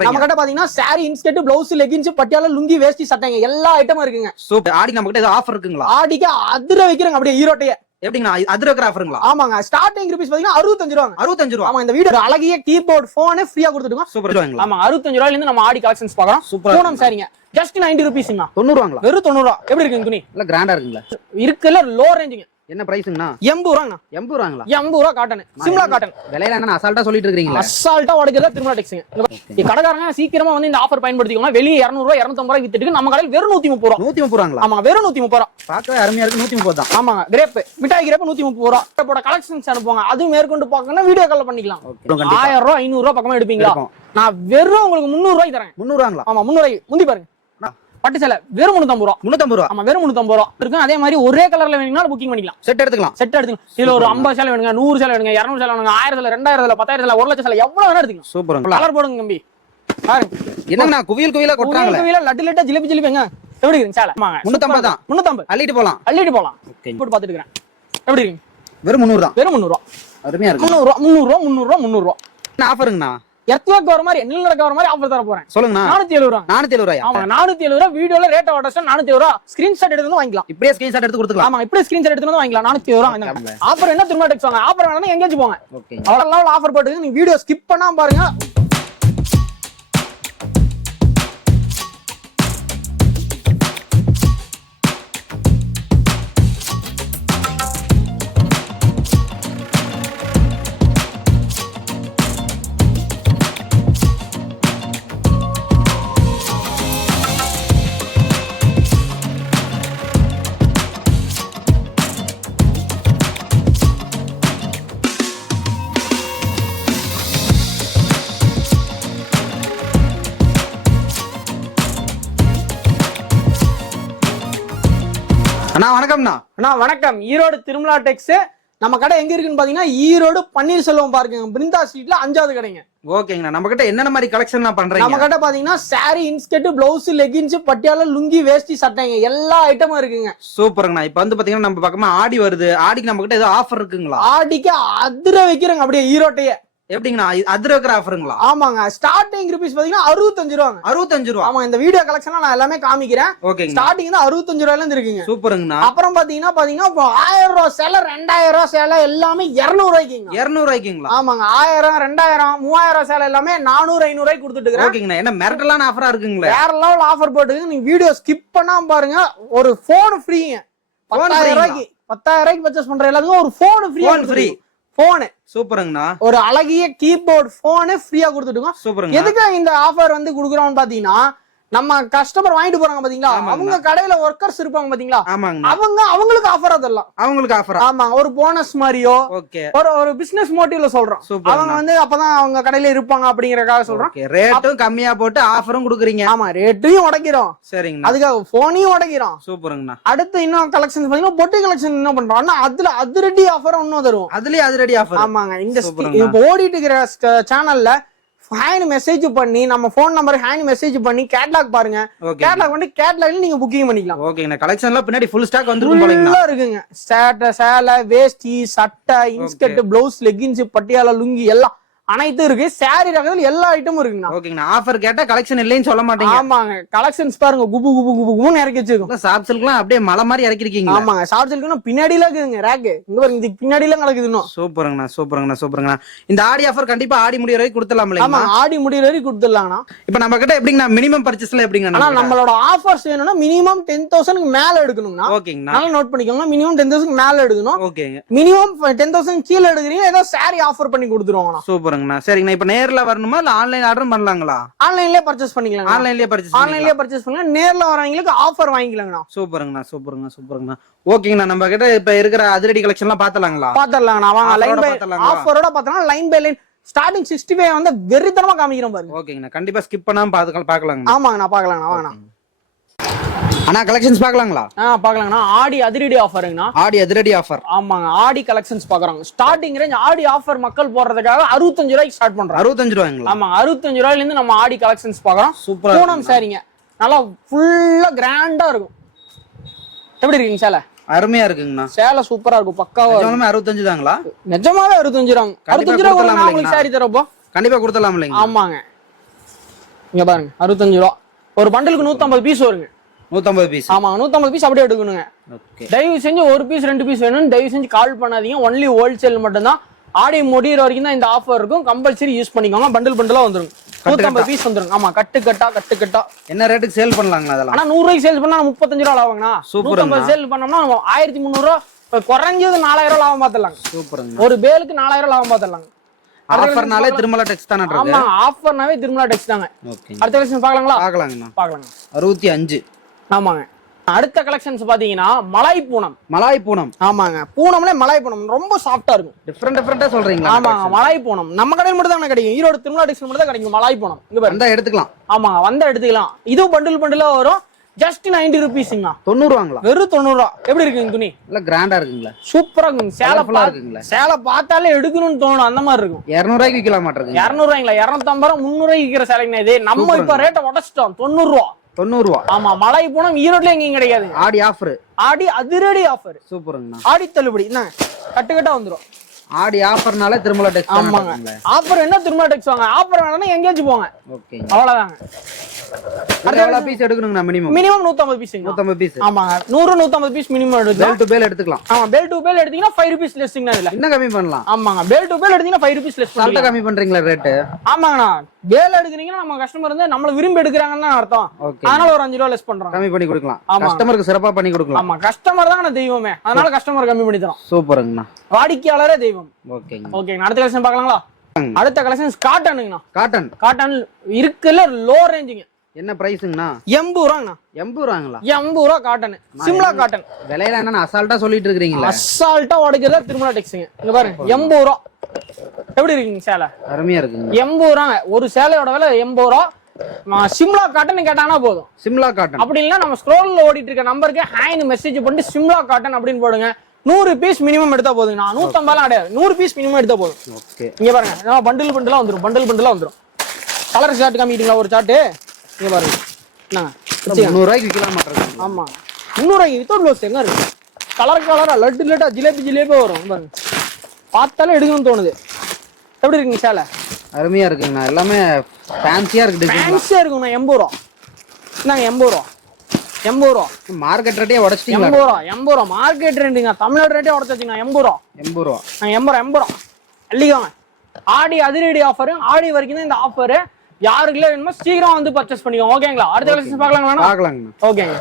நம்ம கிட்ட பாத்தீங்கன்னா sari, inskirt, blouse, leggings, Patiala, lungi, veshti, சட்டைங்க எல்லா ஐட்டமும் இருக்குங்க. சூப்பர். ஆடிக்கு நம்ம கிட்ட ஏதாவது ஆஃபர் இருக்குங்களா? ஆடிக்கு அதிர வைக்கிறங்க அப்படியே ஈரோட்டையே. எப்படிங்கண்ணா அது இருக்கிற ஆஃபருங்களா? ஆமாங்க. ஸ்டார்டிங் ரூபீஸ் பாத்தீங்கன்னா 65 ரூபாங்க. 65 ரூபா. ஆமா, இந்த வீடியோ அழகிய கீபோர்ட் போன் ஃப்ரீயா கொடுத்துட்டோம். சூப்பர் ரூபாங்களா? ஆமா, 65 ரூபாயில இருந்து நம்ம ஆடி கலெக்ஷன்ஸ் பார்க்கறோம். சூப்பர். பூனம் சாரிங்க ஜஸ்ட் 90 ரூபீஸ்ங்க. 90 ரூபாங்களா? வெறும் 90 ரூபா. எப்படி இருக்குங்க துணி? இல்ல கிராண்டா இருக்குங்களா? இருக்குல்ல, லோ ரேஞ்சுங்க. என்ன பிரைஸ்ங்கண்ணா? 80 ரூபாங்க. 80 ரூபாங்களா? 80 ரூபா காட்டன், சிம்லா காட்டன். விலையில என்ன அசால்ட்டா சொல்லிட்டு இருக்கீங்களா? அசால்ட்டா உடைக்கிறதா திருமலா டெக்ஸ்ங்க. இந்த கடைக்காரங்க சீக்கிரமா வந்து இந்த ஆஃபர் பயன்படுத்திக்கோங்க. வெளிய 200 ரூபாய் 250 ரூபாய் வித்துட்டு நம்ம கடையில் வெறும் 130 ரூபா. 130 ரூபாங்களா? ஆமா, வெறும் 130 ரூபா. பார்க்கவே அருமையா இருக்கு. 130 தான். ஆமாங்க. கிரேப் மிட்டாய் கிரேப் 130 ரூபா. போட கலெக்ஷன்ஸ் அனுப்புவாங்க. அது மேற்கொண்டு பார்க்கணும்னா வீடியோ கால் பண்ணிக்கலாம். 1000 ரூபாய் 500 ரூபாய் பக்கமா எடுப்பீங்களா? நான் வெறும் உங்களுக்கு 300 ரூபாய் தரேன். 300 ரூபாங்களா? ஆமா, 300 ரூபாய். முந்தி பாருங்க, பட்டு சேலை வெறும் 350 ரூபா. 350 ரூபா. ஆமா, வெறும் 350 ரூபா இருக்கு. அதே மாதிரி ஒரே கலர்ல வேணும்னா புக்கிங் பண்ணிக்கலாம். செட் எடுத்துக்கலாம். செட் எடுத்துக்கலாம். இதுல ஒரு 50 சேலை வேணுங்க, 100 சேலை வேணுங்க, 200 சேலை வேணுங்க, 1000 சேலை, 2000 சேலை, 10000 சேலை, 1 லட்சம் சேலை எவ்வளவு வேணா எடுத்துக்கலாம். சூப்பர். கலர் போடுங்க தம்பி. பாருங்க என்னங்கண்ணா குவியல் குவியலா கொட்றாங்களே. குவியல லட்டு லட்டா ஜிலேபி ஜிலேபிங்க. எப்படி இருக்கு சேலை? ஆமாங்க, 350 தான். 350 அள்ளிட்டு போலாம். அள்ளிட்டு போலாம். போட்டு பாத்துட்டு இருக்கேன். எப்படி இருக்கு? வெறும் 300 தான். வெறும் 300 ரூபா. அருமையா இருக்கு. 300 ரூபா 300 ரூபா 300 ரூபா 300 ரூபா. என்ன ஆஃபருங்கண்ணா? எர்த்வாக் வர மாதிரி, நில் நடக்க வர மாதிரி ஆஃபர் தர போறேன். சொல்லுங்கண்ணா. 470 ரூபா. 470 ரூபாயா? ஆமா, 470 ரூபா. வீடியோல ரேட் ஆர்டர்ஸ் 470 ரூபா. ஸ்கிரீன்ஷாட் எடுத்து வந்து வாங்கிக்கலாம். இப்படியே ஸ்கிரீன்ஷாட் எடுத்து கொடுத்துக்கலாம். ஆமா, இப்படியே ஸ்கிரீன்ஷாட் எடுத்து வந்து வாங்கிக்கலாம். 470 ரூபா. ஆஃபர் என்ன திரும்ப டெக்ஸ் வாங்க. ஆஃபர் வேணா எங்கேஜ் போங்க. ஓகே. அவ்வளவு ஆஃபர் போட்டு நீங்க வீடியோ ஸ்கிப் பண்ணாம பாருங்க. அண்ணா வணக்கம்ண்ணா. அண்ணா வணக்கம். ஈரோடு திருமலா டெக்ஸ். நம்ம கடை எங்க இருக்குன்னு பாத்தீங்கன்னா ஈரோடு பன்னீர்செல்வம் பார்க்குங்க, பிருந்தா ஸ்ட்ரீட்ல 5வது கடைங்க. ஓகேங்கண்ணா. நம்ம கிட்ட என்னென்ன மாதிரி கலெக்ஷன் பண்றீங்க? நம்ம கிட்ட பாத்தீங்கன்னா sari, inskirt, blouse, leggings, Patiala, lungi, veshti, சட்டைங்க எல்லா ஐட்டமும் இருக்குங்க. சூப்பருங்கண்ணா. இப்ப வந்து பாத்தீங்கன்னா நம்ம பக்கமா ஆடி வருது. ஆடிக்கு நம்ம கிட்ட ஏதாவது ஆஃபர் இருக்குங்களா? ஆடிக்கு அதிர வைக்கிறங்க அப்படியே ஈரோட்டையே. எப்படிங்கண்ணா அது இருக்கிற ஆஃபருங்களா? ஆமாங்க. ஸ்டார்டிங் ரூபீஸ் பாத்தீங்கன்னா 65 ரூபாங்க. 65 ரூபா. ஆமா, இந்த வீடியோ கலெக்ஷன் நான் எல்லாமே காமிக்கிறேன். ஓகேங்க. ஸ்டார்டிங் தான் 65 ரூபாயில இருந்து இருக்குங்க. சூப்பருங்கண்ணா. அப்புறம் பாத்தீங்கன்னா 1000 ரூபாய் சேலை, 2000 ரூபாய் சேலை எல்லாமே 200 ரூபாய்க்குங்க. 200 ரூபாய்க்குங்களா? ஆமாங்க. 1000, 2000, 3000 சேலை எல்லாமே 400, 500 ரூபாய்க்கு கொடுத்துட்டு இருக்கேன். ஓகேங்கண்ணா. என்ன மிரட்டலான ஆஃபரா இருக்குங்களா? வேற லெவல் ஆஃபர் போட்டு நீங்க வீடியோ ஸ்கிப் பண்ணாம பாருங்க. ஒரு போன் ஃப்ரீங்க. 10000 ரூபாய்க்கு 10000 ரூபாய்க்கு பர்ச்சேஸ் பண்ற எல்லாத்துக்கும் ஒரு போன் ஃப்ரீ. போன் சூப்பருங்கண்ணா. ஒரு அழகிய கீபோர்ட் போன் ஃப்ரீயா கொடுத்துட்டுங்க. சூப்பருங்க. எதுக்கு இந்த ஆஃபர் வந்து குடுக்குறோம்னு பாத்தீங்கன்னா, நம்ம கஸ்டமர் வாங்கிட்டு போறாங்க பாத்தீங்களா, அவங்க கடையில ஒர்க்கர்ஸ் இருப்பாங்க பாத்தீங்களா, அவங்களுக்கு ஆஃபர் அதெல்லாம். அவங்களுக்கு ஆஃபர். ஆமா, ஒரு போனஸ் மாதிரியோ ஒரு பிசினஸ் மோட்டிவ்ல சொல்றோம். அவங்க வந்து அப்பதான் அவங்க கடையில இருப்பாங்க அப்படிங்கறதுக்காக சொல்றோம். ரேட்டும் கம்மியா போட்டு ஆஃபரும் கொடுக்குறீங்க. ஆமா, ரேட்டையும் உடைக்கிறோம். சரிங்க. அதுக்காக போனையும் உடைக்கிறோம். சூப்பருங்கண்ணா. அடுத்து இன்னும் கலெக்ஷன் பாத்தீங்கன்னா பொட்டி கலெக்ஷன் என்ன பண்றோம், அதுல அதிரடி ஆஃபர் இன்னும் தருவோம். அதுலயே அதிரடி ஆஃபர். ஆமாங்க. இந்த இப்ப ஓடிட்டு இருக்கிற சேனல்ல ஹேண்ட் மெசேஜ் பண்ணி, நம்ம போன் நம்பர் ஹேண்ட் மெசேஜ் பண்ணி கேட்டலாக் பாருங்க. கேட்டலாக் பண்ணி கேட்டலாக்ல நீங்க புக்கிங் பண்ணிக்கலாம். ஓகேங்க. கலெக்ஷன்ல பின்னாடி ஃபுல் ஸ்டாக் வந்துரும் போலீங்களா? இருக்குங்க. சேலை, வேஷ்டி, சட்டை, inskirt, blouse, leggings, Patiala, lungi எல்லாம் அனைத்தும் இருக்கு. சாரி ரகத்துல எல்லா ஐட்டமும் இருக்குங்க. ஓகேங்க. ஆஃபர் கேட்டா கலெக்ஷன் இல்லைன்னு சொல்ல மாட்டீங்க. ஆமாங்க. கலெக்ஷன்ஸ் பாருங்க, குபு குபு குபு குபுன்னு இறக்கி வச்சிருக்கோம். சாப் சில்க்லாம் அப்படியே மலை மாதிரி இறக்கிருக்கீங்க. ஆமாங்க. சாப் சில்க்னா பின்னாடில இருக்குங்க ரேக். இங்க பாருங்க, இது பின்னாடில கிடக்குது இன்னும். சூப்பருங்கண்ணா. சூப்பருங்கண்ணா. சூப்பருங்கண்ணா. இந்த ஆடி ஆஃபர் கண்டிப்பா ஆடி முடிய வரைக்கும் கொடுத்துடலாம் இல்லையா? ஆமா, ஆடி முடிய வரைக்கும் கொடுத்துடலாம்னா. இப்போ நம்ம கிட்ட எப்படிங்கண்ணா மினிமம் பர்ச்சேஸ்ல எப்படிங்கண்ணா? ஆனா நம்மளோட ஆஃபர்ஸ் வேணும்னா மினிமம் 10,000 மேல எடுக்கணும்னா. ஓகேங்கண்ணா. நல்லா நோட் பண்ணிக்கோங்க. மினிமம் 10,000 மேல எடுக்கணும். ஓகேங்க. மினிமம் 10,000 கீழ எடுக்கிறீங்க, ஏதோ சாரி ஆஃபர் பண்ணி கொடுத்துருவாங்க. சூப்பருங்கண்ணா. சரிங்கண்ணா. இப்போ நேர்ல வரணுமா இல்ல ஆன்லைன் ஆர்டர் பண்ணலாங்களா? ஆன்லைன்லயே பர்ச்சேஸ் பண்ணிக்கலாம். ஆன்லைன்லயே பர்ச்சேஸ் பண்ணலாம். நேர்ல வரவங்களுக்கு ஆஃபர் வாங்கிக்கலாங்கண்ணா. சூப்பருங்கண்ணா. சூப்பருங்கண்ணா. ஓகேங்கண்ணா. நம்ம கிட்ட இப்ப இருக்கிற அதிரடி கலெக்ஷன் எல்லாம் பாத்தலாங்களா? பாத்தலாங்கண்ணா. வாங்க லைன் பை ஆஃபரோட பாத்தலாம். லைன் பை லைன் ஸ்டார்டிங் 65 வந்து வெறித்தனமா காமிக்கிறோம் பாருங்க. ஓகேங்கண்ணா. கண்டிப்பா ஸ்கிப் பண்ணாம பாக்கலாங்க. ஆமாங்கண்ணா, பாக்கலாங்கண்ணா. வாங்கண்ணா. அண்ணா கலெக்ஷன்ஸ் பாக்கலாங்களா? பாக்கலாங்கண்ணா. ஆடி அதிரடி ஆஃபருங்கண்ணா. ஆடி அதிரடி ஆஃபர். ஆமாங்க. ஆடி கலெக்ஷன்ஸ் பாக்குறாங்க. ஸ்டார்டிங் ரேஞ்ச் ஆடி ஆஃபர் மக்கள் போறதுக்காக 65 ரூபாய்க்கு ஸ்டார்ட் பண்றோம். 65 ரூபாய்ங்களா? ஆமா, 65 ரூபாயில இருந்து நம்ம ஆடி கலெக்ஷன்ஸ் பாக்குறோம். சூப்பர். பூனம் சாரிங்க நல்லா ஃபுல்லா கிராண்டா இருக்கும். எப்படி இருக்குங்க சேலை? அருமையா இருக்குங்கண்ணா. சேலை சூப்பரா இருக்கும். பக்காவா. 65 தாங்களா? நிஜமாவே 65 ரூபாங்க. 65 ரூபாய் உங்களுக்கு சாரி தரப்போ கண்டிப்பா கொடுத்துடலாம் இல்லைங்க? ஆமாங்க. இங்க பாருங்க 65 ரூபா. ஒரு பண்டலுக்கு 150 பீஸ் வருங்க. 150 பீஸ். ஆமா 150 பீஸ் அப்படியே எடுக்கணுங்க. ஓகே. தயவு செஞ்சு ஒரு பீஸ் 2 பீஸ் வேணும்னு தயவு செஞ்சு கால் பண்ணாதீங்க. ஒன்லி ஹோல்சேல் மட்டும் தான். ஆடி முடியிற வரைக்கும் தான் இந்த ஆஃபர் இருக்கும். கம்பல்சரி யூஸ் பண்ணிக்கோங்க. பண்டல் பண்டலா வந்துரும். 150 பீஸ் வந்துரும். ஆமா கட்டு கட்டா. என்ன ரேட்டுக்கு சேல் பண்ணலாங்களா அதெல்லாம்? ஆனா 100 ரூபாய்க்கு சேல்ஸ் பண்ணா 35 ரூபா லாபம்னா. 150 சேல் பண்ணோம்னா 1300 ரூபா, குறைஞ்சது 4000 ரூபா லாபம் பார்த்துடலாம். சூப்பருங்க. ஒரு பேலுக்கு 4000 லாபம் பார்த்துடலாம். ஆஃபர்னாலே திருமலா டெக்ஸ் தானே இருக்கு. ஆமா ஆஃபர்னாவே திருமலா டெக்ஸ் தாங்க. ஓகே. அடுத்த கலெக்ஷன் பார்க்கலாங்களா? பார்க்கலாங்கண்ணா. பார்க்கலாங்க. 65. ஆமாங்க. அடுத்த கலெக்ஷன்ஸ் பாத்தீங்கன்னா மலாய் பூனம். மலாய் பூனம். ஆமாங்க. பூனம்ல மலாய் பூனம் ரொம்ப சாஃப்ட்டா இருக்கும். டிஃபரெண்டா சொல்றீங்களா? ஆமாங்க. மலாய் பூனம் நம்ம கடையில் மட்டும் தான் கிடைக்கும். ஈரோடு திருமலா டெக்ஸ் மட்டும் தான் கிடைக்கும் மலாய் பூனம். இங்க பாருங்க. வந்தா எடுத்துக்கலாம். ஆமாங்க வந்தா எடுத்துக்கலாம். இதுவும் பண்டிலா வரும். ஜஸ்ட் 90 ரூபீஸ்ங்க. 90 ரூபாங்களா? வெறும் 90 ரூபா. எப்படி இருக்குங்க துணி? இல்ல கிராண்டா இருக்குங்களா? சூப்பரா இருக்குங்க. சேலை பார்த்தாலே எடுக்கணும்னு தோணும் அந்த மாதிரி இருக்கும். 200 ரூபாய்க்கு விக்கலாம் மாட்டேங்குது. 200 ரூபாய்ங்களா? 250 ரூபா 300 ரூபாய்க்கு விற்கிற சேலைங்க இது. நம்ம இப்ப ரேட்டை உடச்சிட்டோம். 90 ரூபா. 90 ரூபா. ஆமா மலாய் பூனம் ஈரோட்ல எங்கேயும் கிடையாது. ஆடி ஆஃபர். ஆடி அதிரடி ஆஃபர். சூப்பருங்கண்ணா. ஆடி தள்ளுபடி என்ன கட்டு வந்துரும். ஆடி ஆஃபர்னால திருமலா டெக்ஸ். ஆமாங்க. ஆஃபர் என்ன திருமலா டெக்ஸ் வாங்க. ஆஃபர் வேணா எங்கேயாச்சும் போங்க. ஓகே. அவ்வளவுதாங்க. எவ்வளவு பீஸ் எடுக்கணும்னா மினிமம்? Minimum 150 piece. 150 பீஸ். ஆமாங்க. 100 150 பீஸ் மினிமம் எடுக்கலாம். பேல் டு பேல் எடுத்துக்கலாம். ஆமா பேல் டு பேல் எடுத்தீங்கன்னா 5 ரூபீஸ் லெஸ்ஸிங்னா இதுல. இன்னும் கம்மி பண்ணலாம். ஆமாங்க. பேல் டு பேல் எடுத்தீங்கன்னா 5 ரூபீஸ் லெஸ் பண்ணலாம். கம்மி பண்றீங்களா ரேட்? ஆமாங்கண்ணா. பேல் எடுக்குறீங்கன்னா நம்ம கஸ்டமர் வந்து நம்மள விரும்பி எடுக்கறாங்கன்னு அர்த்தம். அதனால ஒரு 5 ரூபா லெஸ் பண்றோம். கம்மி பண்ணி கொடுக்கலாம். கஸ்டமருக்கு சிறப்பா பண்ணி கொடுக்கலாம். ஆமா கஸ்டமர் தான் தெய்வமே. அதனால கஸ்டமர் கம்மி பண்ணி தரோம். சூப்பருங்கண்ணா. வாடிக்கையாளரே தெய்வம். ஓகேங்க. ஓகேங்க. அடுத்த கலெக்ஷன் பார்க்கலாங்களா? அடுத்த கலெக்ஷன் காட்டனுங்கண்ணா. காட்டன் இருக்குல்ல லோ ரேஞ்சுங்க. என்ன பிரைஸ்ங்கண்ணா? 80 ரூபாங்கண்ணா. 80 ரூபாங்களா? 80 ரூபா காட்டன். சிம்லா காட்டன். விலையில என்ன அசால்ட்டா சொல்லிட்டு இருக்கீங்களா? அசால்ட்டா உடைக்கிறதா திருமலா டெக்ஸ்ங்க. இங்க பாருங்க 80 ரூபா. எப்படி இருக்குங்க சேலை? அருமையா இருக்குங்க. 80 ரூபாங்க. ஒரு சேலையோட விலை 80 ரூபா. சிம்லா காட்டன் கேட்டாங்கன்னா போதும். சிம்லா காட்டன். அப்படி இல்லைன்னா நம்ம ஸ்க்ரோல்ல ஓடிட்டு இருக்க நம்பருக்கு ஹேண்ட் மெசேஜ் பண்ணிட்டு சிம்லா காட்டன் அப்படின்னு போடுங்க. 100 பீஸ் மினிமம் எடுத்தா போதுங்க. 150 கிடையாது. 100 பீஸ் மினிமம் எடுத்தா போதும். ஓகே. இங்க பாருங்க பண்டில் பண்டிலா வந்துரும். பண்டிலா வந்துரும். கலர் சார்ட் காமிட்டீங்களா? ஒரு சார்ட் இங்க பாருங்க. என்ன 300 ரூபாய்க்கு விக்கலாம் மாட்டேங்குது. ஆமா 300 ரூபாய்க்கு வித்தவுட் ப்ளவுஸ் எங்க இருக்கு? கலரா லட்டா ஜிலேபி வரும் பாருங்க. பார்த்தாலே எடுக்கணும்னு தோணுது. எப்படி இருக்குங்க சேலை? அருமையா இருக்குங்கண்ணா. எல்லாமே ஃபேன்சியா இருக்கு. ஃபேன்சியா இருக்குங்கண்ணா. 80 ரூபா. என்னங்க 80 ரூபா? 80 ரூபா. மார்க்கெட் ரேட்டே உடைச்சிட்டீங்களா? 80 ரூபா மார்க்கெட் ரேட்டுங்க. தமிழ்நாடு ரேட்டே உடைச்சிட்டீங்க. 80 ரூபா. 80 ரூபா. 80 ரூபா. அள்ளிக்கோங்க. ஆடி அதிரடி ஆஃபர். ஆடி வரைக்கும் தான் இந்த ஆஃபர். யாருக்குள்ள வேணுமோ சீக்கிரம் வந்து பர்ச்சேஸ் பண்ணிக்கோங்க. ஓகேங்களா? அடுத்த கலெக்ஷன் பார்க்கலாங்களா? பார்க்கலாங்க. ஓகேங்க.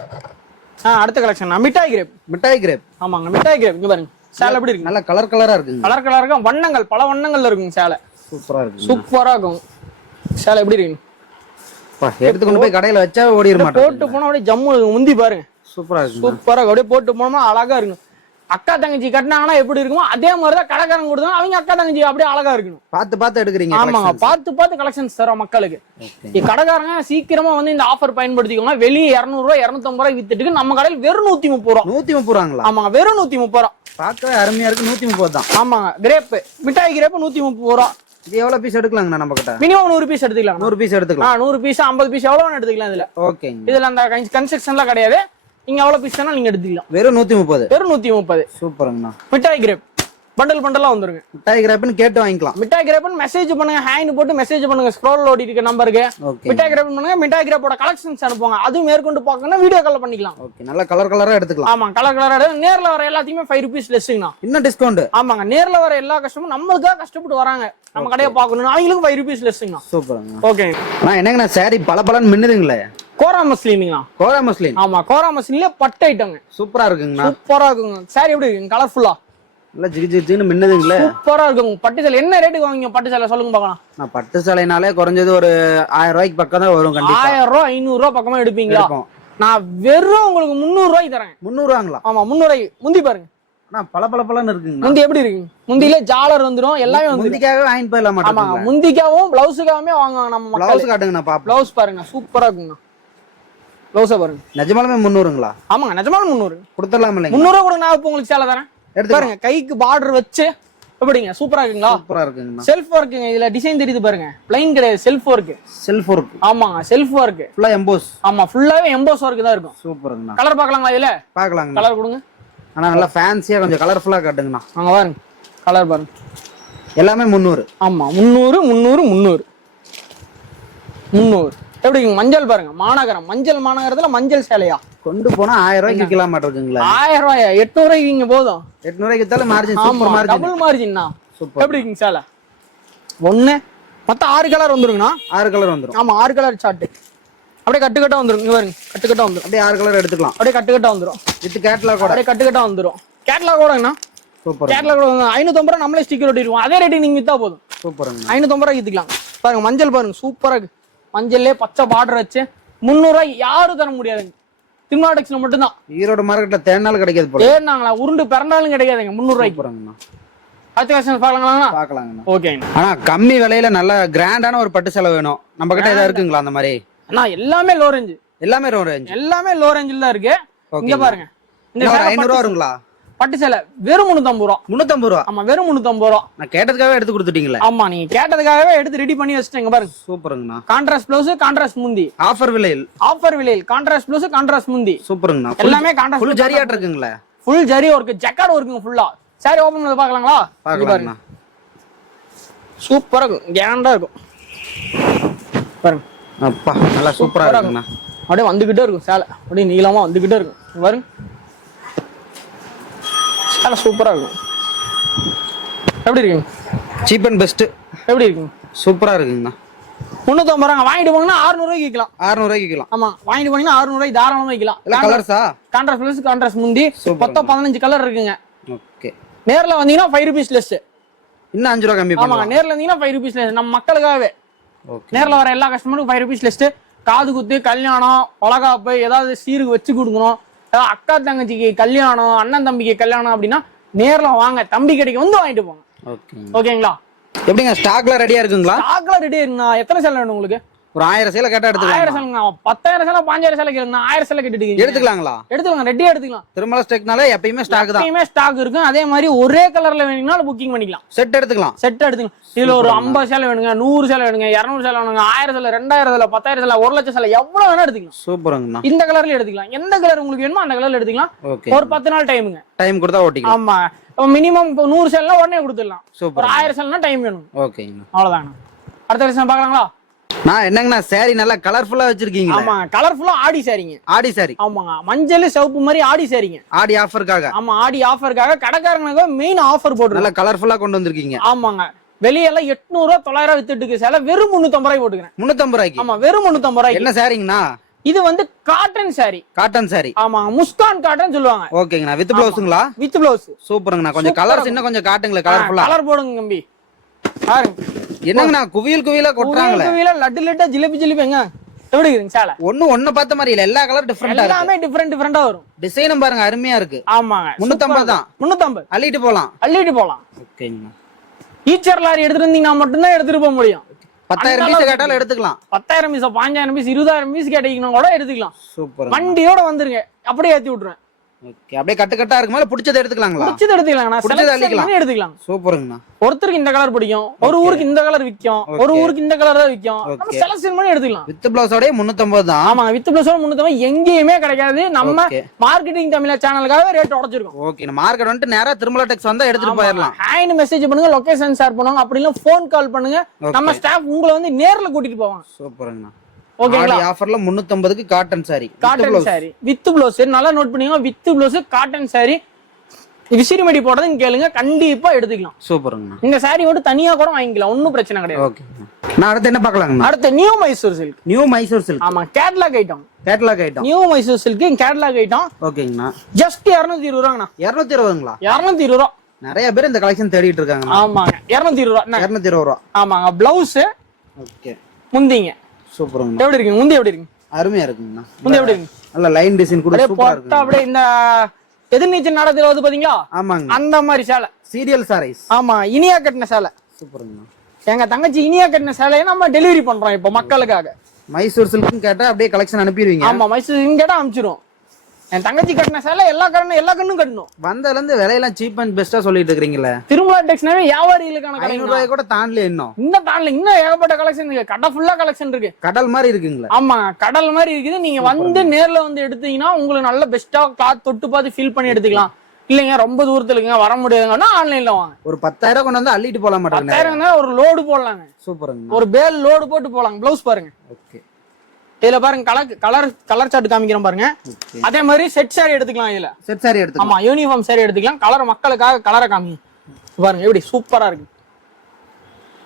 அடுத்த கலெக்ஷன் மிட்டாய் கிரேப். ஆமாங்க மிட்டாய் கிரேப். இங்க பாருங்க சேலை எப்படி இருக்கு? நல்ல கலரா இருக்குங்க. கலரா இருக்கும். வண்ணங்கள் பல வண்ணங்கள்ல இருக்குங்க சேலை. சூப்பரா இருக்கும். சேலை எப்படி இருக்கு? எடுத்து கொண்டு போய் கடையில வச்சா ஓடிர மாட்டேன். போட்டு போனா அப்படியே ஜம்மு முந்தி பாருங்க. சூப்பரா இருக்கு. சூப்பரா அப்படியே போட்டு போனோம்னா அழகா இருக்கும். அக்கா தங்கச்சி கட்டினாங்கன்னா எப்படி இருக்குமோ அதே மாதிரிதான் கடைக்காரங்க கொடுத்தா அவங்க அக்கா தங்கச்சி அப்படியே அழகா இருக்கணும். பார்த்து எடுக்கிறீங்க. ஆமாங்க. பார்த்து கலெக்ஷன்ஸ் தரோம் மக்களுக்கு. கடைக்காரங்க சீக்கிரமா வந்து இந்த ஆஃபர் பயன்படுத்திக்கோங்க. வெளியே 200 ரூபாய் 250 ரூபாய் வித்துட்டு நம்ம கடையில் வெறும் 130 ரூபா. 130 ரூபாங்களா? ஆமாங்க வெறும் 130 ரூபா. பார்க்கவே அருமையா இருக்கு. 130 தான். ஆமாங்க. கிரேப் மிட்டாய் கிரேப் 130 ரூபா. இது எவ்வளவு பீஸ் எடுக்கலாங்கண்ணா நம்ம கிட்ட? மினிமம் 100 பீஸ் எடுத்துக்கலாம். 100 பீஸ் எடுத்துக்கலாம். 100 பீஸ் 50 பீஸ் எவ்வளவு எடுத்துக்கலாம் இதுல. ஓகேங்க. இதுல அந்த கன்ஸ்ட்ரக்ஷன்லாம் கிடையாது. நீங்க எவ்வளவு பீஸ் வேணா நீங்க எடுத்துக்கலாம். வெறும் 130. வெறும் 130. சூப்பருங்கண்ணா. மிட்டாய் கிரேப் பண்டலா வந்துருங்க. மிட்டாய் கிரேப்னு கேட்டு வாங்கிக்கலாம். மிட்டாய் கிரேப்னு மெசேஜ் பண்ணுங்க. ஹேண்ட் போட்டு மெசேஜ் பண்ணுங்க. ஸ்க்ரோல் ஓடி இருக்க நம்பருக்கு மிட்டாய் கிரேப் பண்ணுங்க. மிட்டாய் கிரேப்போட கலெக்ஷன்ஸ் அனுப்புங்க. அது மேற்கொண்டு பார்க்கணும் வீடியோ கால் பண்ணிக்கலாம். ஓகே. நல்ல கலரா எடுத்துக்கலாம். ஆமா கலரா நேர்ல வர எல்லாத்தையுமே 5 ரூபீஸ் லெஸ்ஸுங்கண்ணா. இன்னும் டிஸ்கவுண்ட். ஆமாங்க. நேர்ல வர எல்லா கஸ்டமரும் நம்மளுக்காக கஷ்டப்பட்டு வராங்க. நம்ம கடையை பார்க்கணும். அவங்களுக்கு 5 ரூபீஸ் லெஸ்ஸுங்கண்ணா. சூப்பருங்க. ஓகே. என்னங்கண்ணா சாரி பளபளன்னு மின்னுதுங்களே? கோரா மஸ்லின்ங்களா? கோரா மஸ்லின். ஆமா கோரா மஸ்லின்ல பட்டு ஐட்டங்க. சூப்பரா இருக்குங்கண்ணா. சூப்பரா இருக்குங்க. சாரி எப்படி இருக்குங்க? கலர்ஃபுல்லா இல்ல ஜிகிஜின்னு மின்னுதுங்களே. சூப்பரா இருக்குங்க. பட்டு சேலை என்ன ரேட்டுக்கு வாங்குவீங்க? பட்டு சேலை சொல்லுங்க பார்க்கலாம். நான் பட்டு சேலைனாலே குறைஞ்சது ஒரு 1000 ரூபாய்க்கு பக்கம் தான் வரும். கண்டிப்பா 1000 ரூபாய் 500 ரூபாய் பக்கமா எடுப்பீங்களா? நான் வெறும் உங்களுக்கு 300 ரூபாய்க்கு தரேன். 300 ரூபாங்களா? ஆமா 300 ரூபாய்க்கு. முந்தி பாருங்க. ஆனா பளபளன்னு இருக்குங்க. முந்தி எப்படி இருக்கு? முந்தியில ஜாலர் வந்துரும். எல்லாமே வந்து முந்திக்காவே வாங்கிட்டு போயிடலாம் மாட்டாங்க. ஆமா முந்திக்காவும் பிளவுஸுக்காகவே வாங்குவாங்க நம்ம மக்கள். பிளவுஸ் காட்டுங்க நான் பாப்போம். பிளவுஸ் பாருங்க சூப்பரா இருக்குங்க. பிளவுஸ பாருங்க. நிஜமாலுமே 300ங்களா? ஆமாங்க நிஜமாலுமே 300. கொடுத்துடலாம் இல்லைங்க? 300 ரூபாய் கொடுங்க. நான் இப்போ உங்களுக்கு சேலை தரேன். பாருங்க கைக்கு பார்டர் வச்சு எப்படிங்க? சூப்பரா இருக்குங்களா? சூப்பரா இருக்குங்க. செல்ஃப் ஒர்க்குங்க. இதுல டிசைன் தெரியுது பாருங்க. ப்ளைன் கிடையாது. Self work. Self work. ஆமாங்க செல்ஃப் ஒர்க். ஃபுல்லா எம்போஸ். ஆமா ஃபுல்லாவே எம்போஸ் ஒர்க் தான் இருக்கும். சூப்பருங்க. கலர் பார்க்கலாங்களா இதுல? பார்க்கலாங்க. கலர் கொடுங்க. ஆனா நல்லா ஃபேன்சியா கொஞ்சம் கலர்ஃபுல்லா காட்டுங்கண்ணா. அங்க பாருங்க கலர் பாருங்க. எல்லாமே 300. ஆமா 300 300 300 300 எப்படிங்க மஞ்சள் பாருங்க, மாநகரம் மஞ்சள் மாநகரத்துல மஞ்சள் சேலையா கொண்டு போனா 1000 ரூபாய்க்கு விற்கலாம் மாட்டிருக்குங்களா? 1000 ரூபாயா? 800 ரூபாய்க்கு இங்க போதும். 800 ரூபாய்க்கு வித்தாலும் மார்ஜின் சூப்பர் மார்ஜின். டபுள் மார்ஜின்னா. சூப்பர். எப்படி இருக்குங்க சேலை? ஒண்ணு மொத்தம் 6 கலர் வந்துருங்கண்ணா. 6 கலர் வந்துரும். ஆமா 6 கலர் சார்ட். அப்படியே கட்டுக்கட்டா வந்துரும். இங்க பாருங்க, கட்டுக்கட்டா வந்துரும். அப்படியே 6 கலர் எடுத்துக்கலாம். அப்படியே கட்டுக்கட்டா வந்துரும். வித் கேட்லாக் கூட. அப்படியே கட்டுக்கட்டா வந்துரும். கேட்லாக் கூடங்கண்ணா. சூப்பர். கேட்லாக் கூட 550 ரூபாய் நம்மளே ஸ்டிக்கர் ஒட்டிடுவோம். அதே ரேட்டுக்கு நீங்க வித்தா போதும். சூப்பருங்க. 550 ரூபாய்க்கு வித்துக்கலாம். பாருங்க மஞ்சள் பாருங்க, சூப்பரா இருக்கு. மஞ்சள்லயே பச்சை பார்டர் வச்சு 300 ரூபாய் யாரும் தர முடியாதுங்க. திருமலா டெக்ஸ்ல மட்டும்தான். ஈரோடு மார்க்கெட்ல தேனாலும் கிடைக்காது போல. ஏன்னாங்களா உருண்டு பிறந்தாலும் கிடைக்காதுங்க 300 ரூபாய்க்கு. சூப்பருங்கண்ணா. அடுத்த கஸ்டமர் பார்க்கலாங்களா? பார்க்கலாங்கண்ணா. ஓகேங்க. ஆனா கம்மி விலையில நல்ல கிராண்டான ஒரு பட்டு சேலை வேணும். நம்ம கிட்ட ஏதாவது இருக்குங்களா அந்த மாதிரி? அண்ணா எல்லாமே லோ ரேஞ்ச். எல்லாமே லோ ரேஞ்ச். எல்லாமே லோ ரேஞ்சில தான் இருக்கு. இங்க பாருங்க. இந்த 500 ரூபா வருங்களா? பட்டு சேலை வெறும் 350 ரூபா. 350 ரூபா? ஆமா வெறும் 350 ரூபா. நான் கேட்டதுக்காகவே எடுத்து கொடுத்துட்டீங்களே. ஆமா நீங்க கேட்டதுக்காகவே எடுத்து ரெடி பண்ணி வச்சிட்டேங்க பாருங்க. சூப்பருங்கண்ணா. கான்ட்ராஸ்ட் ப்ளவுஸ், கான்ட்ராஸ்ட் முந்தி. ஆஃபர் விலையில். ஆஃபர் விலையில் கான்ட்ராஸ்ட் ப்ளவுஸ், கான்ட்ராஸ்ட் முந்தி. சூப்பருங்கண்ணா. எல்லாமே கான்ட்ராஸ்ட். ஃபுல் ஜரியாட் இருக்குங்களே. ஃபுல் ஜரி ஒர்க், ஜக்கார்ட் ஒர்க்குங்க ஃபுல்லா. சாரி ஓபன் பண்ணி பார்க்கலாங்களா? பார்க்கலாம்ண்ணா. சூப்பரா இருக்கும், கேண்டா இருக்கும். பாருங்க. அப்பா நல்லா சூப்பரா இருக்குண்ணா. அப்படியே வந்துகிட்டே இருக்கும் சேலை. அப்படியே நீளமா வந்துகிட்டே இருக்கும் பாருங்க. சேலை சூப்பரா இருக்கும். எப்படி இருக்குங்க? Cheap and best. எப்படி இருக்குங்க? சூப்பரா இருக்குங்கண்ணா. 350 ரூபாங்க. வாங்கிட்டு போனீங்கன்னா 600 ரூபாய்க்கு விற்கலாம். 600 ரூபாய்க்கு விற்கலாம். ஆமா வாங்கிட்டு போனீங்கன்னா 600 ரூபாய்க்கு தாராளமா விற்கலாம். கலர்ஸா? கான்ட்ராஸ்ட் ப்ளஸ், கான்ட்ராஸ்ட் முந்தி. மொத்தம் 15 கலர் இருக்குங்க. ஓகே. நேர்ல வந்தீங்கன்னா 5 ரூபீஸ் லெஸ். இன்னும் 5 ரூபா கம்மி ஆமா பண்ணலாம். நேர்ல வந்தீங்கன்னா 5 ரூபீஸ் லெஸ். நம்ம மக்களுக்காகவே ஓகே. நேர்ல வர எல்லா கஸ்டமருக்கும் 5 ரூபீஸ் லெஸ். காது குத்து, கல்யாணம், வளகாப்பு, ஏதாவது சீருக்கு வச்சு கொடுக்கணும், ஏதாவது அக்கா தங்கச்சிக்கு கல்யாணம், அண்ணன் தம்பிக்கு கல்யாணம் அப்படின்னா நேர்ல வாங்க, தம்பி கடைக்கு வந்து வாங்கிட்டு போங்க. ஓகேங்களா? எப்படிங்க ஸ்டாக்ல ரெடியா இருக்குங்களா? ஸ்டாக்ல ரெடி இருக்குண்ணா. எத்தனை சேலை வேணும் உங்களுக்கு? ஒரு 1000 சேலை கேட்டா எடுத்துக்கலாம். 1000 சேலைங்க. 10,000 சேலை 5000 சேலை கேளுங்க. 1000 சேலை கேட்டுட்டீங்க. எடுத்துக்கலாங்களா? எடுத்துக்கலாம், ரெடியா எடுத்துக்கலாம். திருமலா ஸ்டாக்னால எப்பயுமே ஸ்டாக் தான். எப்பயுமே ஸ்டாக் இருக்கும். அதே மாதிரி ஒரே கலர்ல வேணும்னாலும் புக்கிங் பண்ணிக்கலாம். செட் எடுத்துக்கலாம். செட் எடுத்துக்கலாம். இதுல ஒரு 50 சேலை வேணுங்க, 100 சேலை வேணுங்க, 200 சேலை வேணுங்க, 1000 சேலை, 2000 சேலை, 10,000 சேலை, 1 லட்சம் சேலை எவ்வளவு வேணா எடுத்துக்கலாம். சூப்பருங்கண்ணா. இந்த கலர்ல எடுத்துக்கலாம். எந்த கலர் உங்களுக்கு வேணுமோ அந்த கலர்ல எடுத்துக்கலாம். ஒரு 10 நாள் டைமுங்க. டைம் கொடுத்தா ஓட்டிக்கலாம். ஆமா மினிமம் 100 சேலைனா உடனே கொடுத்துடலாம். ஒரு 1000 சேலைனா டைம் வேணும். ஓகேங்க. அவ்வளவுதாங்க. அடுத்த விஷயம் பார்க்கலாங்களா? நான் என்னங்கண்ணா சாரி நல்லா கலர்ஃபுல்லா வச்சிருக்கீங்க. ஆமா கலர்ஃபுல்லா ஆடி சாரிங்க. ஆடி சாரி. ஆமாங்க மஞ்சள் சிவப்பு மாதிரி ஆடி சாரிங்க. ஆடி ஆஃபருக்காக. ஆமா ஆடி ஆஃபருக்காக கடைக்காரங்களுக்கு மெயின் ஆஃபர் போட்டு நல்லா கலர்ஃபுல்லா கொண்டு வந்திருக்கீங்க. ஆமாங்க வெளியெல்லாம் 800 ரூபா 900 வித்துட்டு இருக்கு சேலை. வெறும் 350 ரூபாய் போட்டுக்கிறேன். 350 ரூபாய்க்கு? ஆமா வெறும் 350 ரூபாய். என்ன சாரிங்கண்ணா? இது வந்து காட்டன் சாரி. Cotton sorry. ஆமா முஸ்கான் காட்டன் சொல்லுவாங்க. ஓகேங்கண்ணா. வித் ப்ளவுஸ்ங்களா? With blouse. சூப்பருங்கண்ணா. கொஞ்சம் கலர்ஸ் இன்னும் கொஞ்சம் காட்டுங்களே கலர்ஃபுல்லா. கலர் போடுங்க தம்பி. பாருங்க என்னங்கண்ணா குவியல் குவியலா கொட்றாங்களே. குவியல லட்டு லட்டா ஜிலேபி ஜிலேபிங்க. எப்படி இருக்குங்க சேலை? ஒண்ணு பார்த்த மாதிரி இல்ல. எல்லா கலர் டிஃபரெண்டா இருக்கு. எல்லாமே டிஃபரெண்டா வரும். டிசைனும் பாருங்க அருமையா இருக்கு. ஆமாங்க 350 தான். 350 அள்ளிட்டு போலாம். அள்ளிட்டு போலாம். ஓகேங்கண்ணா. ஈச்சர் லாரி எடுத்துட்டு வந்தீங்கன்னா மட்டும்தான் எடுத்துட்டு போக முடியும். 10,000 பீஸ் கேட்டாலும் எடுத்துக்கலாம். 10,000 பீஸ், 15,000 பீஸ், 20,000 பீஸ் கேட்டீங்கன்னா கூட எடுத்துக்கலாம். சூப்பர். வண்டியோட வந்துருங்க. அப்படியே ஏத்தி விட்டுறேன். ஓகே. அப்படியே கட்டு கட்டா இருக்குமா? பிடிச்சத எடுத்துக்கலாங்களா? பிடிச்சத எடுத்துக்கலாம். பிடிச்சத அள்ளிக்கலாம். எடுத்துக்கலாம். சூப்பருங்கண்ணா. ஒருத்தருக்கு இந்த கலர் பிடிக்கும், ஒரு ஊருக்கு இந்த கலர் விக்கும், ஒரு ஊருக்கு இந்த கலர் தான் விக்கும். நம்ம செலக்ஷன் பண்ணி எடுத்துக்கலாம். வித் ப்ளவுஸோட 350 தான். ஆமா வித் ப்ளவுஸோட 350 எங்கேயுமே கிடைக்காது. நம்ம மார்க்கெட்டிங் தமிழா சேனலுக்காக ரேட் உடைச்சிருக்கோம். ஓகே. மார்க்கெட் வந்து நேரா திருமலா டெக்ஸ் வந்தா எடுத்துட்டு போயிரலாம். ஹாய்னு மெசேஜ் பண்ணுங்க, லொகேஷன் ஷேர் பண்ணுங்க, அப்படி இல்ல ஃபோன் கால் பண்ணுங்க. நம்ம ஸ்டாஃப் உங்களை வந்து நேர்ல கூட்டிட்டு போவாங்க. சூப்பருங்கண்ணா. ஓகேங்களா? ஆஃபர்ல 350க்கு cotton sari. Cotton sari with blouse. நல்லா நோட் பண்ணீங்க. With blouse cotton sari. விசிறிமடி போடுறதுன்னு கேளுங்க, கண்டிப்பா எடுத்துக்கலாம். சூப்பருங்கண்ணா. இந்த சாரி வந்து தனியா கூட வாங்கிக்கலாம், ஒன்னும் பிரச்சனை கிடையாது. ஓகே. நான் அடுத்து என்ன பார்க்கலாங்கண்ணா? அடுத்து new Mysore silk. New Mysore silk. ஆமா catalogue item. Catalogue item. New Mysore silk catalogue item. ஓகேங்கண்ணா. ஜஸ்ட் 220 ரூபாங்கண்ணா. 220ங்களா? 220 ரூபா. நிறைய பேர் இந்த கலெக்ஷன் தேடிட்டு இருக்காங்க. ஆமாங்க 220 ரூபா. 220 ரூபா. ஆமாங்க பிளவுஸ். ஓகே. முந்திங்க சூப்பருங்க. எப்படி இருக்கு? முந்தி எப்படி இருக்கு? அருமையா இருக்குங்கண்ணா. முந்தி எப்படி இருக்கு? நல்ல லைன் டிசைன் கூட சூப்பரா இருக்கு. அப்படியே இந்த எதிர்நீச்சல் நாடகத்துல வந்து பாத்தீங்களா? ஆமாங்க அந்த மாதிரி சேலை. சீரியல் சாரீஸ். ஆமா இனியா கட்டின சேலை. சூப்பருங்கண்ணா. எங்க தங்கச்சி இனியா கட்டின சேலையை நம்ம டெலிவரி பண்றோம் இப்போ மக்களுக்காக. மைசூர் சில்க்னு கேட்டா அப்படியே கலெக்ஷன் அனுப்பிடுவீங்க? ஆமா மைசூர் சில்க் கேட்டா அனுப்பிச்சிரும். என் தங்கச்சி கட்டின சேலை எல்லா கண்ணும் கட்டணும். வந்ததுல இருந்து விலையெல்லாம் சீப் அண்ட் பெஸ்டா சொல்லிட்டு இருக்கீங்களே. திருமலா டெக்ஸ்னாவே வியாபாரிகளுக்கான 500 ரூபாய் கூட தாண்டல. இன்னும் ஏகப்பட்ட கலெக்ஷன் இருக்கு. கடை ஃபுல்லா கலெக்ஷன் இருக்கு. கடல் மாதிரி இருக்குங்களா? ஆமா கடல் மாதிரி இருக்குது. நீங்க வந்து நேர்ல வந்து எடுத்தீங்கன்னா உங்களுக்கு நல்ல பெஸ்டா கிளாத் தொட்டு பார்த்து ஃபீல் பண்ணி எடுத்துக்கலாம். இல்லைங்க ரொம்ப தூரத்துல இருக்குங்க வர முடியாதுங்கன்னா ஆன்லைன்ல வாங்க. ஒரு 10,000 கொண்டு வந்து அள்ளிட்டு போலாம். 10,000 ஒரு லோடு போடலாங்க. சூப்பருங்க. ஒரு பேல் லோடு போட்டு போலாம். ப்ளவுஸ் பாருங்க. ஓகே. இதுல பாருங்க கலர் சார்ட் காமிக்கிறோம் பாருங்க. அதே மாதிரி செட் சாரி எடுத்துக்கலாம். இதுல செட் சாரி எடுத்துக்கலாம். ஆமா, யூனிஃபார்ம் சாரி எடுத்துக்கலாம். கலர் மக்களுக்காக கலரை காமிங்க பாருங்க, எப்படி சூப்பரா இருக்கு.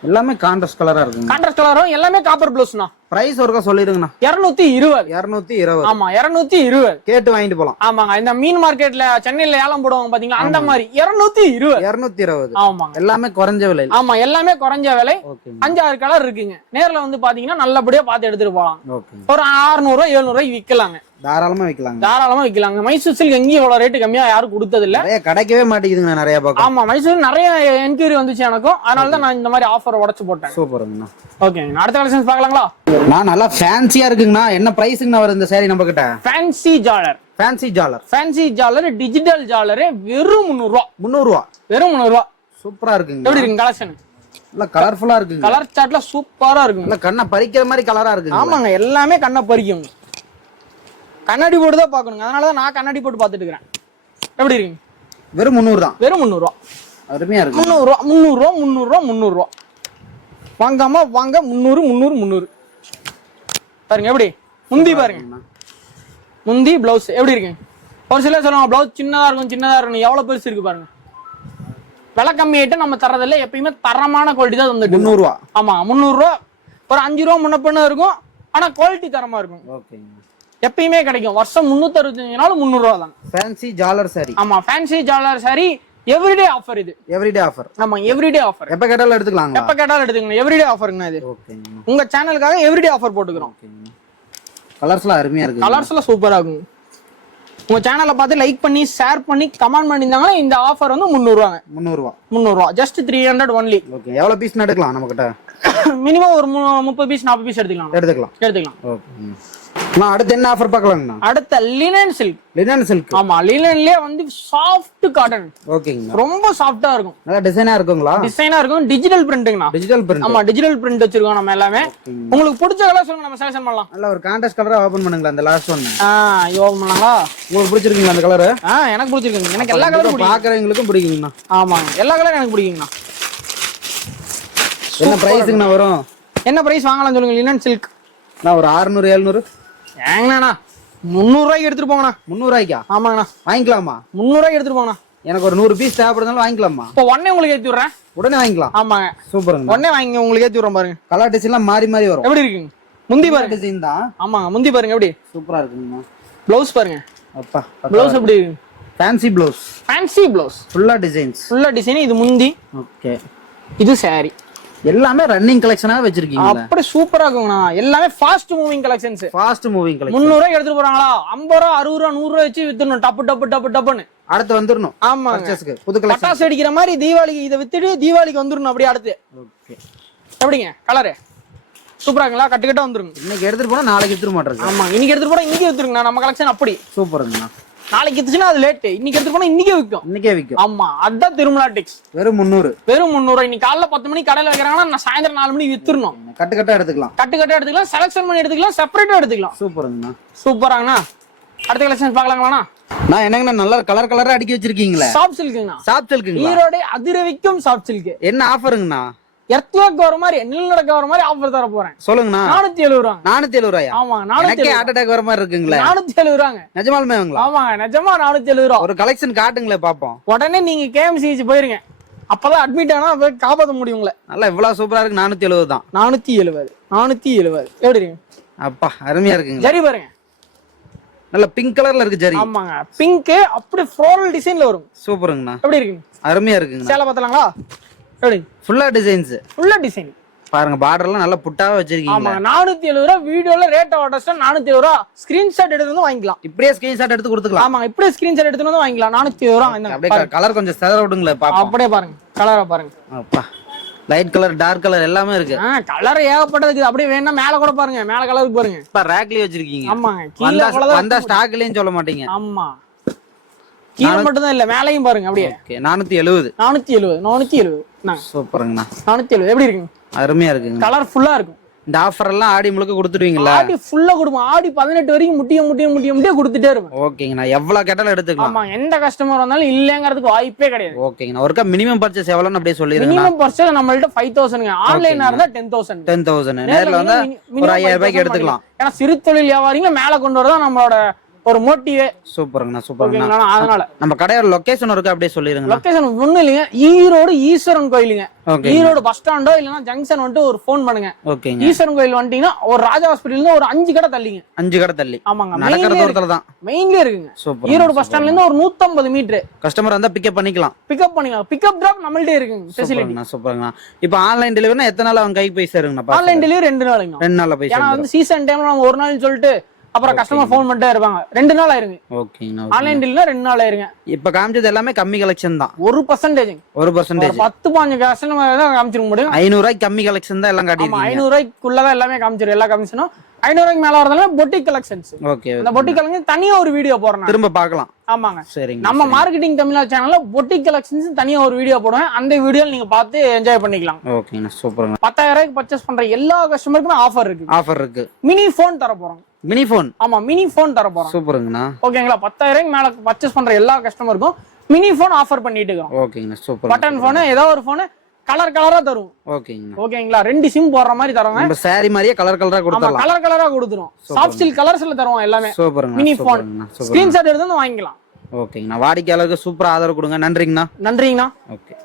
எல்லாமே கான்ட்ராஸ்ட் கலரா இருக்கு. கான்ட்ராஸ்ட் கலரும் எல்லாமே காப்பர் ப்ளவுஸ்னா. பிரைஸ் ஒருக்கா சொல்லிடுங்கண்ணா. 220. ஆமா 220 கேட்டு வாங்கிட்டு போலாம். ஆமாங்க, இந்த மீன் மார்க்கெட்ல சென்னையில ஏலம் போடுவாங்க பாத்தீங்களா, அந்த மாதிரி 220. ஆமாங்க, எல்லாமே குறைஞ்ச விலை. ஆமா எல்லாமே குறைஞ்ச விலை. 5-6 கலர் இருக்குங்க. நேர்ல வந்து பாத்தீங்கன்னா நல்லபடியா பார்த்து எடுத்துட்டு போலாம். ஒரு 600 700 விக்கலாங்க. தாராளமா விக்கலாங்க. மைசூர் சில்க் எங்கேயும் இவ்வளவு ரேட்டு கம்மியா யாரும் கொடுத்தது இல்ல. கிடைக்கவே மாட்டேங்குதுங்க நிறைய பக்கம். ஆமா, மைசூர் நிறைய என்கொயரி வந்துச்சு எனக்கும். அதனாலதான் நான் இந்த மாதிரி ஆஃபர் உடைச்சு போட்டேன். சூப்பருங்கண்ணா. ஓகேங்க, அடுத்த கலெக்ஷன்ஸ் பார்க்கலாங்களா? நான் நல்லா ஃபேன்சியா இருக்குங்கண்ணா. என்ன பிரைஸ்ங்கண்ணா வருது இந்த சாரி நம்ம கிட்ட? ஃபேன்சி ஜாலர் டிஜிட்டல் ஜாலர் வெறும் 300 ரூபா. சூப்பரா இருக்குங்க. எப்படி இருக்கு கலெக்ஷன்? நல்லா கலர்ஃபுல்லா இருக்குங்க. கலர் சார்ட்ல சூப்பரா இருக்குங்க. நல்லா கண்ணை பறிக்கிற மாதிரி கலரா இருக்கு. ஆமாங்க, எல்லாமே கண்ணை பறிக்கும். கண்ணாடி போட்டு தான் பாக்கணுங்க. அதனாலதான் நான் கண்ணாடி போட்டு பாத்துட்டு இருக்கிறேன். எப்படி இருக்கு? வெறும் 300 தான். வெறும் 300 ரூபா. அருமையா இருக்கு. 300 ரூபா. வாங்காம வாங்க. 300 பாருங்க எப்படி முந்தி பாருங்க. முந்தி பிளவுஸ் எப்படி இருக்கு? ஒரு சிலர் சொல்லுவாங்க பிளவுஸ் சின்னதா இருக்கும். எவ்வளவு பெருசு இருக்கு பாருங்க. விலை கம்மியாயிட்டு நம்ம தரதில்ல. எப்பயுமே தரமான குவாலிட்டி தான் வந்துட்டு. 300 ரூபா. ஆமா 300 ரூபா. ஒரு 5 ரூபா முன்ன பின்ன இருக்கும். ஆனா குவாலிட்டி தரமா இருக்கும். எப்பயுமே கிடைக்கும். வருஷம் 365 நாள் 300 ரூபா தான். ஃபேன்சி ஜாலர் சாரி. ஆமா, ஃபேன்சி ஜாலர் சாரி. எவ்ரிடே ஆஃபர் இது. Everyday offer. ஆமா, எவ்ரிடே ஆஃபர். எப்ப கேட்டாலும் எடுத்துக்கலாம். எடுத்துக்கலாம். எவ்ரிடே ஆஃபருங்க இது. உங்க சேனலுக்காக எவ்ரிடே ஆஃபர் போட்டுக்கிறோம். கலர்ஸ்லாம் அருமையா இருக்கு. கலர்ஸ்லாம் சூப்பரா இருக்கும். உங்க சேனலை பார்த்து லைக் பண்ணி ஷேர் பண்ணி கமெண்ட் பண்ணிருந்தாங்கன்னா இந்த ஆஃபர் வந்து 300 ரூபாங்க. 300 ரூபா. Just 300 only. ஓகே, எவ்வளவு பீஸ் எடுக்கலாம் நம்ம கிட்ட? மினிமம் ஒரு 30 பீஸ் 40 பீஸ் எடுத்துக்கலாம். ஓகே. நான் அடுத்து என்ன ஆஃபர் பார்க்கலாம்ண்ணா? அடுத்த லினன் சில்க். ஆமா, லினன்லயே வந்து சாஃப்ட் காட்டன். ஓகேங்க, ரொம்ப சாஃப்ட்டா இருக்கும். நல்லா டிசைனா இருக்குங்களா? டிசைனா இருக்கும். டிஜிட்டல் பிரிண்ட்ங்கண்ணா. ஆமா, டிஜிட்டல் பிரிண்ட் வச்சிருக்கோம் நம்ம எல்லாமே. உங்களுக்கு பிடிச்ச கலர் சொல்லுங்க, நம்ம செலக்ஷன் பண்ணலாம். நல்ல ஒரு கான்ட்ராஸ்ட் கலரா ஓபன் பண்ணுங்களா அந்த லாஸ்ட் ஒன். ஓபன் பண்ணலாங்களா? உங்களுக்கு பிடிச்சிருக்கீங்களா அந்த கலர்? எனக்கு பிடிச்சிருக்குங்க. எனக்கு எல்லா கலரும் பாக்குறவங்களுக்கும் பிடிக்குங்கண்ணா. ஆமாங்க, எல்லா கலரும் எனக்கு பிடிக்குங்கண்ணா. என்ன பிரைஸ்ங்கண்ணா வரும்? என்ன பிரைஸ் வாங்கலாம் சொல்லுங்க? லினன் சில்க் நான் ஒரு 600 700 ஏங்கண்ணா 300 ரூபாய்க்கு எடுத்துட்டு போங்கண்ணா. 300 ரூபாய்க்கா? ஆமாங்கண்ணா. வாங்கிக்கலாமா? 300 ரூபாய்க்கு எடுத்துட்டு போங்கண்ணா. எனக்கு ஒரு 100 பீஸ் தேவைப்படுதாலும் வாங்கிக்கலாமா? இப்போ உடனே உங்களுக்கு ஏத்தி விடுறேன். உடனே வாங்கிக்கலாம். ஆமாங்க, சூப்பருங்க. உடனே வாங்கி உங்களுக்கு ஏத்தி விடுறோம் பாருங்க. கலர் டிசைன்லாம் மாறி மாறி வரும். எப்படி இருக்குங்க? முந்தி பாருங்க. டிசைன் தான். ஆமாங்க, முந்தி பாருங்க எப்படி சூப்பரா இருக்குங்க. ப்ளவுஸ் பாருங்க. அப்பா, ப்ளவுஸ் எப்படி இருக்கு? Fancy blouse. ஃபுல்லா டிசைன். இது முந்தி. ஓகே, இது சாரி. எல்லாமே ரன்னிங் கலெக்ஷனா வச்சிருக்கீங்க. அப்படி சூப்பரா இருக்குங்கண்ணா. எல்லாமே ஃபாஸ்ட் மூவிங் கலெக்ஷன்ஸ். 300 ரூபாய்க்கு எடுத்துட்டு போறாங்களா? 50 ரூபா 60 ரூபா 100 ரூபா வச்சு வித்துடணும். டப்புன்னு அடுத்து வந்துடணும். ஆமா, புது கலெக்ஷன் பட்டாசு அடிக்கிற மாதிரி தீபாவளிக்கு இதை வித்துட்டு தீபாவளிக்கு வந்துடணும். அப்படியே அடுத்து. ஓகே, எப்படிங்க கலரு? சூப்பரா இருக்குங்களா? கட்டுக்கட்டா வந்துருங்க. இன்னைக்கு எடுத்துட்டு போனா நாளைக்கு எடுத்துட்டு மாட்டேங்க. ஆமா, இன்னைக்கு எடுத்துட்டு போனா இன்னைக்கு வித்துருங்க. நம்ம கலெக்ஷன் அப்படி சூப்பருங்கண்ணா. நாளைக்கு எடுத்துச்சுன்னா அது லேட். இன்னைக்கு எடுத்துட்டு போனா இன்னைக்கே விற்கும். ஆமா, அதான் திருமலா டெக்ஸ். வெறும் 300. இன்னைக்கு காலைல 10 மணிக்கு கடையில வைக்கிறாங்கன்னா நான் சாயந்தரம் 4 மணிக்கு வித்துறணும். கட்டுக்கட்டா எடுத்துக்கலாம். செலக்ஷன் பண்ணி எடுத்துக்கலாம். செப்பரேட்டா எடுத்துக்கலாம். சூப்பராங்கண்ணா. அடுத்த கலெக்ஷன் பார்க்கலாங்களா? நான் என்னங்கண்ணா நல்லா கலரா அடுக்கி வச்சிருக்கீங்களா? சாஃப்ட் சில்க்குங்க. ஈரோடு அதிரவிக்கும் சாஃப்ட் சில்க். என்ன ஆஃபருங்கண்ணா? எர்த்வாக் வர மாதிரி நிலநடுக்க வர மாதிரி ஆஃபர் தர போறேன். சொல்லுங்கண்ணா. 470 ரூபா. 470 ரூபாயா? ஆமா, 470. ஹார்ட் அட்டாக் வர மாதிரி இருக்குங்களா? 470 ரூபாங்க. நிஜமாலுமேங்களா? ஆமாங்க, நிஜமா 470 ரூபா. ஒரு கலெக்ஷன் காட்டுங்களே பாப்போம். உடனே நீங்க கேஎம்சிஹெச் போயிருங்க. அப்பதான் அட்மிட் ஆனா காப்பாற்ற முடியும் உங்களை. நல்லா இவ்வளவு சூப்பரா இருக்கு. 470 தான். 470 எப்படி இருக்கு? அப்பா, அருமையா இருக்குங்க. சரி பாருங்க, நல்ல பிங்க் கலர்ல இருக்கு ஜரி. ஆமாங்க, பிங்க் அப்படி ஃப்ளோரல் டிசைன்ல வரும். சூப்பருங்கண்ணா. எப்படி இருக்கு? அருமையா இருக்குங்க. சேலை பார்த்தலாங்களா? எப்படி? ஃபுல்லா டிசைன் பாருங்க. பார்டர் எல்லாம் நல்லா புட்டாவா வச்சிருக்கீங்க. ஆமா, 470 ரூபா. வீடியோல ரேட் ஆர்டர்ஸ் 470 ரூபா. ஸ்கிரீன்ஷாட் எடுத்து வந்து வாங்கிக்கலாம். இப்படியே ஸ்கிரீன்ஷாட் எடுத்து கொடுத்துக்கலாம். ஆமா, இப்படியே ஸ்கிரீன்ஷாட் எடுத்து வந்து வாங்கிக்கலாம். 470 ரூபா. அப்படியே கலர் கொஞ்சம் செதற விடுங்களே பாப்போம். அப்படியே பாருங்க, கலரா பாருங்க. அப்பா, லைட் கலர், டார்க் கலர் எல்லாமே இருக்கு. கலர் ஏகப்பட்டது. அப்படியே வேணா மேல கூட பாருங்க. மேல கலருக்கு பாருங்க. இப்ப ரேக்லயே வச்சிருக்கீங்க. ஆமாங்க, கீழ வந்தா ஸ்டாக்லயும் சொல்ல மாட்டீங்க. ஆமா, கீழ மட்டும் தான் இல்ல, மேலையும் பாருங்க. அப்படியே 470. சூப்பருங்கண்ணா. 470 எப்படி இருக்குங்க? அருமையா இருக்குங்க. கலர் ஃபுல்லா இருக்கும். இந்த ஆஃபர் எல்லாம் ஆடி முழுக்க கொடுத்துருவீங்களா? ஆடி ஃபுல்லா கொடுப்போம். ஆடி 18 வரைக்கும் முட்டிய கொடுத்துட்டே இருப்போம். ஓகேங்கண்ணா, எவ்வளவு கேட்டாலும் எடுத்துக்கலாம். ஆமா, எந்த கஸ்டமர் வந்தாலும் இல்லங்கிறதுக்கு வாய்ப்பே கிடையாது. ஓகேங்கண்ணா, ஒருக்கா மினிமம் பர்ச்சேஸ் எவ்வளவுன்னு அப்படியே சொல்லிருங்க. மினிமம் பர்ச்சேஸ் நம்மள்ட்ட 5000. ஆன்லைனா இருந்தா 10,000. 10,000. நேர்ல வந்தா ஒரு 5000 ரூபாய்க்கு எடுத்துக்கலாம். ஏன்னா சிறு தொழில் வியாபாரிகளை மேல கொண்டு வரதா நம்மளோட ஒரு மோட்டிவே. சூப்பருங்கண்ணா, சூப்பருங்கண்ணா. அதனால நம்ம கடையோட லொகேஷன் இருக்கு அப்படியே சொல்லிருங்க. லொகேஷன் ஒண்ணு இல்லைங்க, ஈரோடு ஈஸ்வரன் கோயிலுங்க. ஈரோடு பஸ் ஸ்டாண்டோ இல்லனா ஜங்ஷன் வந்துட்டு ஒரு ஃபோன் பண்ணுங்க. ஓகேங்க. ஈஸ்வரன் கோயில் வந்துட்டீங்கன்னா ஒரு ராஜா ஹாஸ்பிடல்ல இருந்து ஒரு 5 கடை தள்ளிங்க. 5 கடை தள்ளி. ஆமாங்க, நடக்கிற தூரத்துல தான் மெயின்லயே இருக்குங்க. சூப்பர். ஈரோடு பஸ் ஸ்டாண்ட்ல இருந்து ஒரு 150 மீட்டர். கஸ்டமர் வந்தா பிக்கப் பண்ணிக்கலாம். பிக்கப் டிராப் நம்மள்ட்டே இருக்குங்க ஃபெசிலிட்டி. சூப்பருங்கண்ணா. இப்போ ஆன்லைன் டெலிவரினா எத்தனை நாள் அவங்க கைக்கு போய் சேருங்கண்ணா? ஆன்லைன் டெலிவரி 2 நாளுங்க. 2 நாள்ல போய் ஏன்னா வந்து சீசன் டைம்ல நம்ம ஒரு நாள்னு சொல்லிட்டு அப்புறம் கஸ்டமர் ஃபோன் பண்ணிட்டே இருப்பாங்க. 2 நாள் ஆயிருங்க. ஓகேங்கண்ணா. ஆன்லைன் டெலிவரினா 2 நாள் ஆயிருங்க. இப்ப காமிச்சது எல்லாமே கம்மி கலெக்ஷன் தான். 1%. 1%. 10-15 கஸ்டமர் தான் காமிச்சிருக்க முடியும். 500 ரூபாய்க்கு கம்மி கலெக்ஷன் தான் எல்லாம் காட்டிருக்கீங்க. 500 ரூபாய்க்குள்ளதான் எல்லாமே காமிச்சிரும். எல்லா கமிஷனும் 500 ரூபாய்க்கு மேல வரதுனால பொட்டிக் கலெக்ஷன்ஸ். ஓகே. அந்த பொட்டிக் கலெக்ஷன் தனியா ஒரு வீடியோ போடுறேன், திரும்ப பார்க்கலாம். ஆமாங்க. சரிங்க. நம்ம மார்க்கெட்டிங் தமிழா சேனல்ல பொட்டிக் கலெக்ஷன்ஸ் தனியா ஒரு வீடியோ போடுவேன். அந்த வீடியோ நீங்க பார்த்து என்ஜாய் பண்ணிக்கலாம். ஓகேங்க, சூப்பருங்க. 10,000 ரூபாய்க்கு பர்ச்சேஸ் பண்ற எல்லா கஸ்டமருக்குமே ஆஃபர் இருக்கு. ஆஃபர் இருக்கு. மினி போன் தர போறோம். Mini phone? ஆமா, மினி போன் தர போறோம். சூப்பருங்கண்ணா. ஓகேங்களா? 10,000 ரூபாய்க்கு மேல பர்ச்சேஸ் பண்ற எல்லா கஸ்டமருக்கும் மினி போன் ஆஃபர் பண்ணிட்டு இருக்கோம். ஓகேங்க, சூப்பர். பட்டன் போன் ஏதாவது ஒரு போன் கலரா தரும். ஓகேங்க. ஓகேங்களா? 2 சிம் போடுற மாதிரி தரோங்க. நம்ம சாரி மாதிரியே கலரா கொடுத்துறலாம். கலரா கொடுத்துறோம். சாஃப்ட் ஸ்டில் கலர்ஸ்ல தருவோம் எல்லாமே. சூப்பருங்க. மினி போன் ஸ்கிரீன்ஷாட் எடுத்து வந்து வாங்கிக்கலாம். ஓகேங்கண்ணா. வாடிக்கையாளருக்கு சூப்பரா ஆதரவு கொடுங்க. நன்றிங்கண்ணா. நன்றிங்கண்ணா. ஓகே.